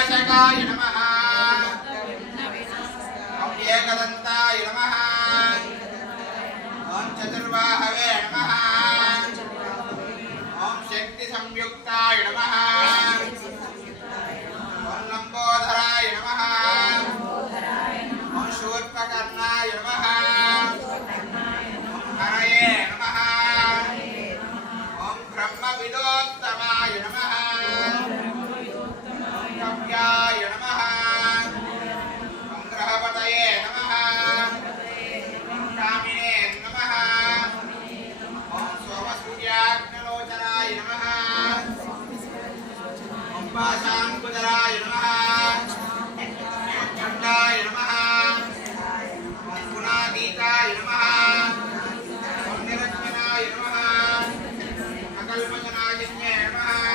विनाशकाय नमः ओम एकदन्ताय नमः ओम चतुर्बाहवे नमः ओम शक्ति संयुक्ताय नमः ओम लंबोदराय नमः ओम शूर्पकर्णाय नमः ओम हरये नमः ओम ब्रह्मविदोत्तमाय नमः ओम कव्याय नमः ओम ग्रहपतये नमः ओम कामिने नमः ओम सोमसूर्याग्निलोचनाय नमः ओम पाशाङ्कुधराय नमः ओम चण्डाय नमः ओम गुणातीताय नमः ओम निरञ्जनाय नमः अकल्पजनाय नमः